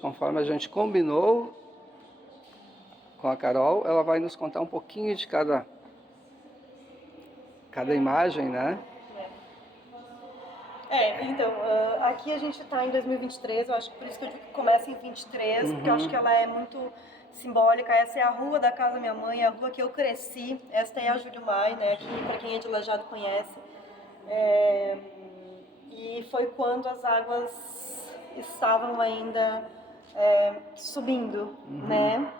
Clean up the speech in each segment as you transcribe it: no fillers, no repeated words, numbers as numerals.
Conforme a gente combinou com a Carol, ela vai nos contar um pouquinho de cada imagem, né? Então, aqui a gente está em 2023, eu acho que por isso que eu digo que começa em 23, porque eu acho que ela é muito simbólica. Essa é a rua da casa da minha mãe, a rua que eu cresci. Esta é a Júlio Mai, né, que para quem é de Lajeado conhece. E foi quando as águas estavam ainda subindo, né?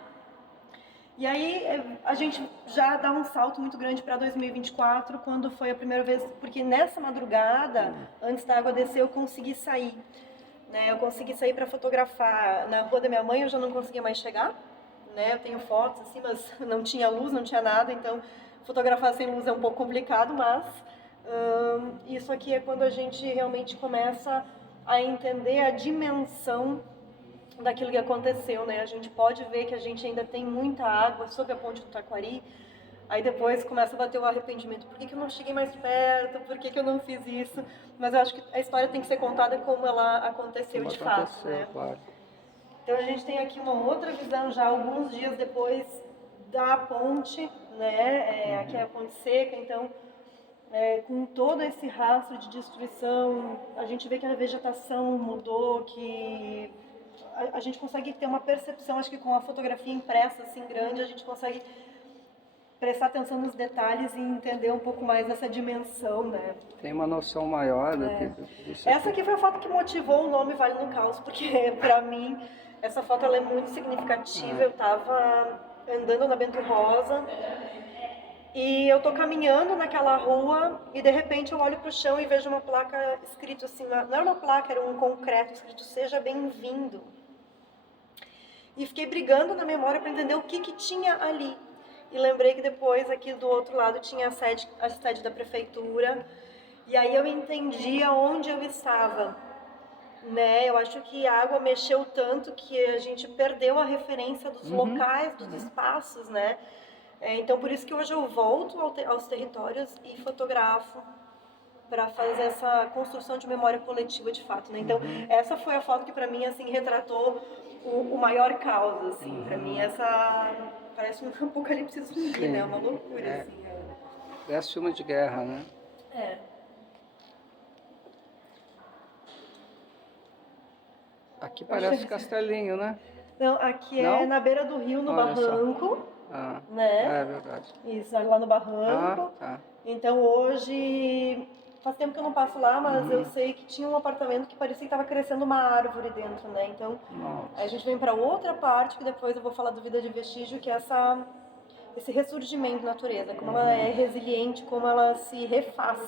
E aí a gente já dá um salto muito grande para 2024, quando foi a primeira vez, porque nessa madrugada, antes da água descer, eu consegui sair. Né? Eu consegui sair para fotografar. Na rua da minha mãe eu já não conseguia mais chegar. Né? Eu tenho fotos assim, mas não tinha luz, não tinha nada, então fotografar sem luz é um pouco complicado, mas isso aqui é quando a gente realmente começa a entender a dimensão daquilo que aconteceu, né? A gente pode ver que a gente ainda tem muita água sob a ponte do Taquari. Aí depois começa a bater o arrependimento. Por que eu não cheguei mais perto? Por que eu não fiz isso? Mas eu acho que a história tem que ser contada como ela aconteceu de fato, né? Claro. Então a gente tem aqui uma outra visão já alguns dias depois da ponte, né? Aqui é a Ponte Seca, então com todo esse rastro de destruição, a gente vê que a vegetação mudou, que a gente consegue ter uma percepção, acho que com a fotografia impressa assim grande, a gente consegue prestar atenção nos detalhes e entender um pouco mais essa dimensão, né? Tem uma noção maior do que... Essa aqui foi a foto que motivou o nome Vale no Caos, porque pra mim essa foto ela é muito significativa. Eu tava andando na Bento Rosa e eu tô caminhando naquela rua e de repente eu olho pro chão e vejo uma placa escrito assim, não era uma placa, era um concreto escrito "Seja bem-vindo". E fiquei brigando na memória para entender o que tinha ali. E lembrei que depois aqui do outro lado tinha a sede da prefeitura. E aí eu entendi aonde eu estava. Né? Eu acho que a água mexeu tanto que a gente perdeu a referência dos locais, dos espaços, né? Então por isso que hoje eu volto aos territórios e fotografo para fazer essa construção de memória coletiva de fato, né? Então essa foi a foto que para mim assim retratou o maior caos, assim. Para mim essa parece um apocalipse zumbi, né? Uma loucura, assim. Parece filme de guerra, né? Aqui parece Castelinho, né? Não, aqui é na beira do rio, no barranco. Né? É verdade. Isso, lá no barranco. Então hoje, faz tempo que eu não passo lá, mas eu sei que tinha um apartamento que parecia que estava crescendo uma árvore dentro, né? Então a gente vem para outra parte, que depois eu vou falar do Vida de Vestígio, que é esse ressurgimento da natureza, como ela é resiliente, como ela se refaz.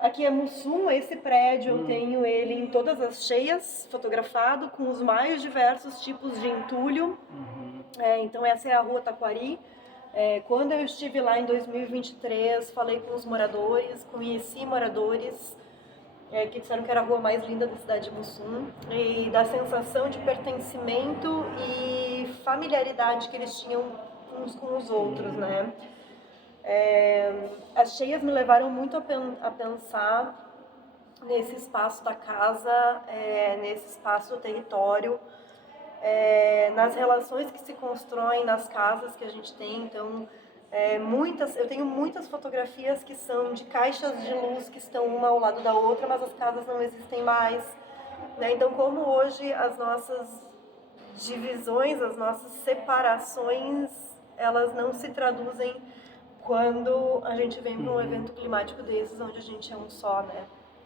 Aqui é Mussum, esse prédio eu tenho ele em todas as cheias, fotografado, com os mais diversos tipos de entulho. Então essa é a Rua Taquari. Quando eu estive lá em 2023, falei com os moradores, conheci moradores que disseram que era a rua mais linda da cidade de Mussum, e da sensação de pertencimento e familiaridade que eles tinham uns com os outros, né? As cheias me levaram muito a pensar nesse espaço da casa, nesse espaço do território, nas relações que se constroem nas casas que a gente tem. Então, eu tenho muitas fotografias que são de caixas de luz que estão uma ao lado da outra, mas as casas não existem mais, né? Então, como hoje as nossas divisões, as nossas separações, elas não se traduzem quando a gente vem para um evento climático desses, onde a gente é um só, né?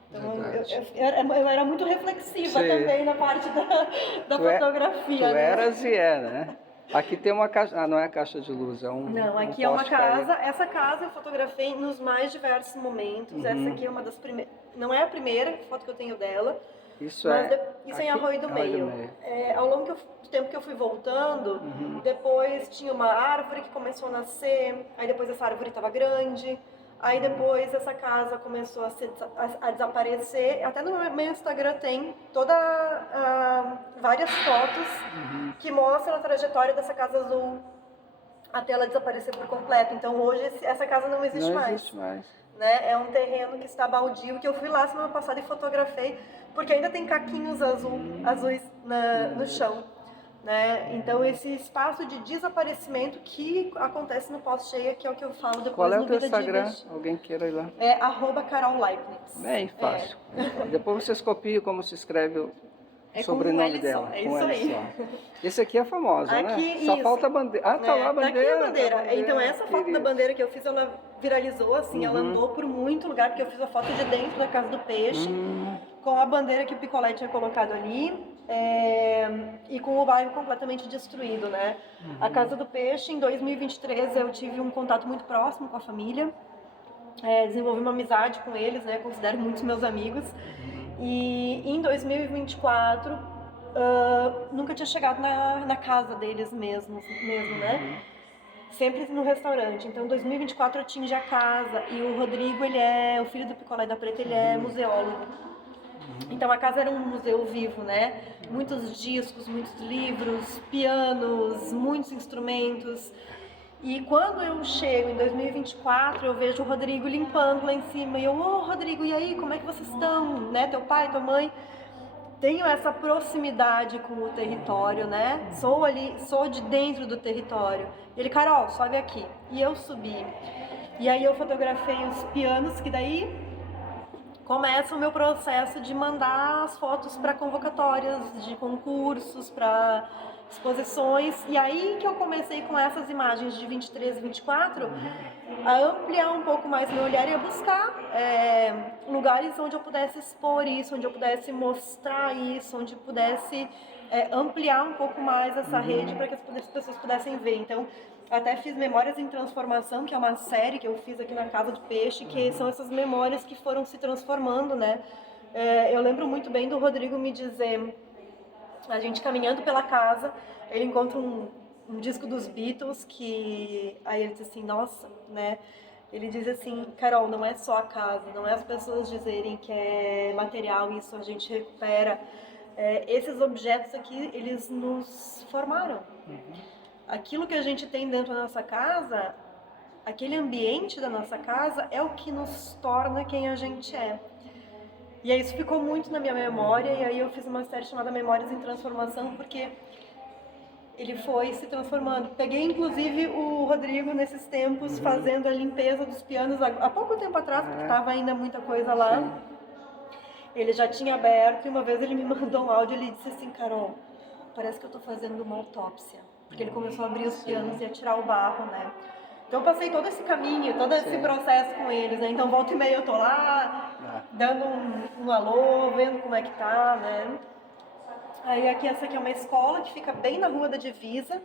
Então eu era muito reflexiva também na parte da fotografia. Tu eras e né? Aqui tem uma caixa, não é a caixa de luz, é um... Não, aqui é uma casa, essa casa eu fotografei nos mais diversos momentos. Essa aqui é uma das primeiras, não é a primeira foto que eu tenho dela. Isso é em Arroio do Meio. Ao longo do tempo que eu fui voltando, depois tinha uma árvore que começou a nascer, aí depois essa árvore estava grande, aí depois essa casa começou a desaparecer. Até no meu Instagram tem várias fotos que mostram a trajetória dessa casa azul até ela desaparecer por completo. Então hoje essa casa não existe mais. né? É um terreno que está baldio, que eu fui lá semana passada e fotografei, porque ainda tem caquinhos azuis no chão, né? Então esse espaço de desaparecimento que acontece no pós-cheia, que é o que eu falo depois Qual é o no teu Vida Instagram? Divas. Alguém queira ir lá? É @Carol Leibniz. Bem fácil. Depois vocês copiam como se escreve o sobrenome dela. É com isso L aí. só. Esse aqui é famosa, Aqui, né? Só isso. falta a bandeira. Ah, tá lá a Daqui bandeira. a bandeira. A bandeira, Então essa foto da querido. bandeira que eu fiz, ela viralizou, assim, ela andou por muito lugar, porque eu fiz a foto de dentro da Casa do Peixe, com a bandeira que o Picolé tinha colocado ali, e com o bairro completamente destruído, né? A Casa do Peixe, em 2023, eu tive um contato muito próximo com a família, desenvolvi uma amizade com eles, né? Considero muitos meus amigos. E em 2024, nunca tinha chegado na casa deles mesmo, né? Sempre no restaurante. Então, em 2024 eu atingi a casa, e o Rodrigo, o filho do Picolé da Preta, ele é museólogo. Então a casa era um museu vivo, né? Muitos discos, muitos livros, pianos, muitos instrumentos. E quando eu chego em 2024, eu vejo o Rodrigo limpando lá em cima. E eu, Rodrigo, e aí, como é que vocês estão? Né? Teu pai, tua mãe? Tenho essa proximidade com o território, né? Sou de dentro do território. Ele, Carol, sobe aqui. E eu subi. E aí eu fotografei os pianos, que daí começa o meu processo de mandar as fotos para convocatórias de concursos, para exposições. E aí que eu comecei com essas imagens de 23 e 24 a ampliar um pouco mais meu olhar e a buscar lugares onde eu pudesse expor isso, onde eu pudesse mostrar isso, onde eu pudesse ampliar um pouco mais essa rede para que as pessoas pudessem ver. Então, até fiz Memórias em Transformação, que é uma série que eu fiz aqui na Casa do Peixe, que são essas memórias que foram se transformando, né? Eu lembro muito bem do Rodrigo me dizer, a gente caminhando pela casa, ele encontra um disco dos Beatles, que aí ele diz assim, nossa, né? Ele diz assim, Carol, não é só a casa, não é as pessoas dizerem que é material, isso a gente recupera. Esses objetos aqui, eles nos formaram. Aquilo que a gente tem dentro da nossa casa, aquele ambiente da nossa casa é o que nos torna quem a gente é. E aí isso ficou muito na minha memória, e aí eu fiz uma série chamada Memórias em Transformação, porque ele foi se transformando. Peguei inclusive o Rodrigo nesses tempos fazendo a limpeza dos pianos há pouco tempo atrás, porque estava ainda muita coisa lá. Sim. Ele já tinha aberto, e uma vez ele me mandou um áudio e ele disse assim, Carol, parece que eu estou fazendo uma autópsia. Porque ele começou a abrir os pianos e a tirar o barro, né? Então eu passei todo esse caminho, todo esse processo com eles, né? Então volta e meia eu tô lá, dando um alô, vendo como é que tá, né? Aí essa aqui é uma escola que fica bem na Rua da Divisa,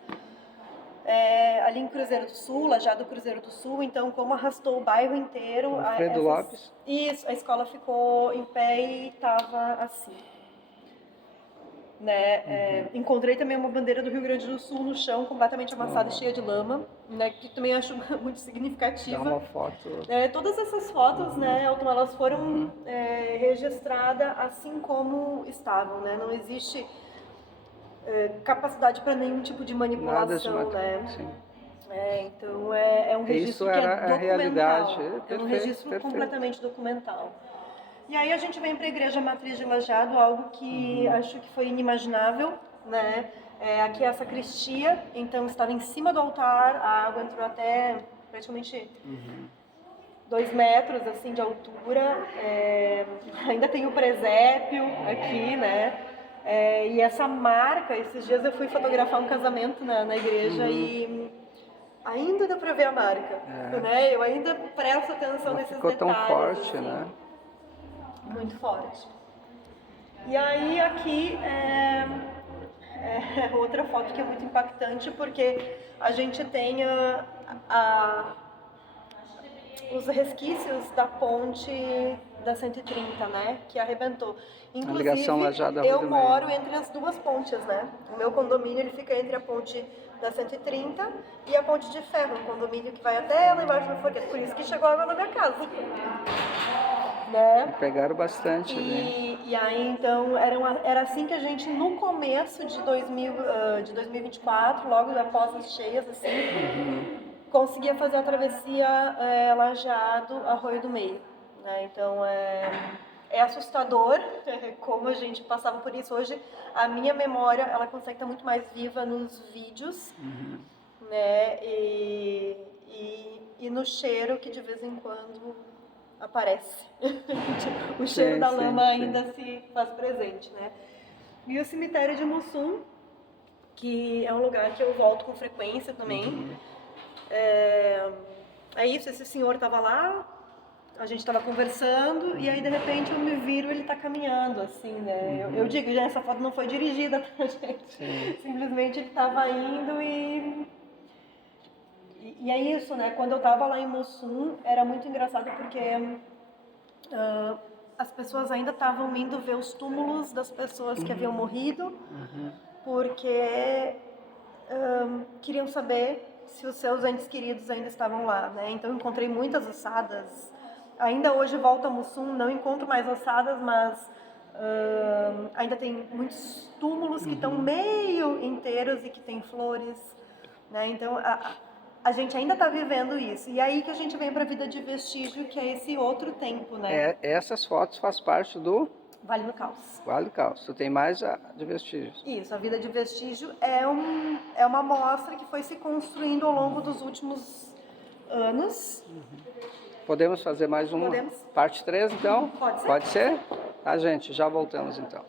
ali em Cruzeiro do Sul, Lajeado do Cruzeiro do Sul. Então, como arrastou o bairro inteiro... Alfredo Lopes? Isso, a escola ficou em pé e tava assim. Né? Encontrei também uma bandeira do Rio Grande do Sul no chão, completamente amassada e cheia de lama, né? Que também acho muito significativa. Dá uma foto. Todas essas fotos, né, Elton, elas foram registradas assim como estavam, né? Não existe capacidade para nenhum tipo de manipulação, né? Sim. Então é um registro que é documental. A realidade. É um registro completamente documental. E aí a gente vem para a Igreja Matriz de Lajeado, algo que acho que foi inimaginável, né? Aqui é a sacristia, então estava em cima do altar, a água entrou até praticamente 2 metros assim de altura, ainda tem o presépio aqui, né? E essa marca, esses dias eu fui fotografar um casamento na igreja e ainda dá para ver a marca, né? Eu ainda presto atenção nesses detalhes. Ficou tão forte, assim. né? Muito forte. E aí aqui outra foto que é muito impactante, porque a gente tem os resquícios da ponte da 130, né, que arrebentou. Inclusive, a ligação Lajeado eu moro entre as duas pontes, né? O meu condomínio ele fica entre a ponte da 130 e a ponte de ferro, um condomínio que vai até lá embaixo no Forqueta, por isso que chegou água na minha casa. Né? Pegaram bastante. E aí, então, era assim que a gente, no começo de 2024, logo após as cheias, assim, conseguia fazer a travessia Lajeado, Arroio do Meio, né? Então é assustador como a gente passava por isso. Hoje a minha memória ela consegue estar muito mais viva nos vídeos, né? E no cheiro que de vez em quando aparece. O cheiro da lama ainda se faz presente, né? E o cemitério de Mussum, que é um lugar que eu volto com frequência também. É isso, esse senhor estava lá, a gente estava conversando e aí de repente eu me viro, ele está caminhando assim, né? Eu digo, já essa foto não foi dirigida pra gente. Sim. Simplesmente ele estava indo e é isso, né? Quando eu estava lá em Mussum, era muito engraçado porque as pessoas ainda estavam indo ver os túmulos das pessoas que haviam morrido, porque queriam saber se os seus entes queridos ainda estavam lá, né? Então eu encontrei muitas ossadas. Ainda hoje volto a Mussum, não encontro mais ossadas, mas ainda tem muitos túmulos que estão meio inteiros e que tem flores, né? Então a gente ainda está vivendo isso. E aí que a gente vem para a vida de vestígio, que é esse outro tempo, né? Essas fotos fazem parte do Vale do Caos. Vale do Caos. Tu tem mais a de vestígios. Isso, a vida de vestígio é uma amostra que foi se construindo ao longo dos últimos anos. Podemos fazer mais uma? Podemos. Parte 3, então? Pode ser. Pode ser? Tá, gente, já voltamos então.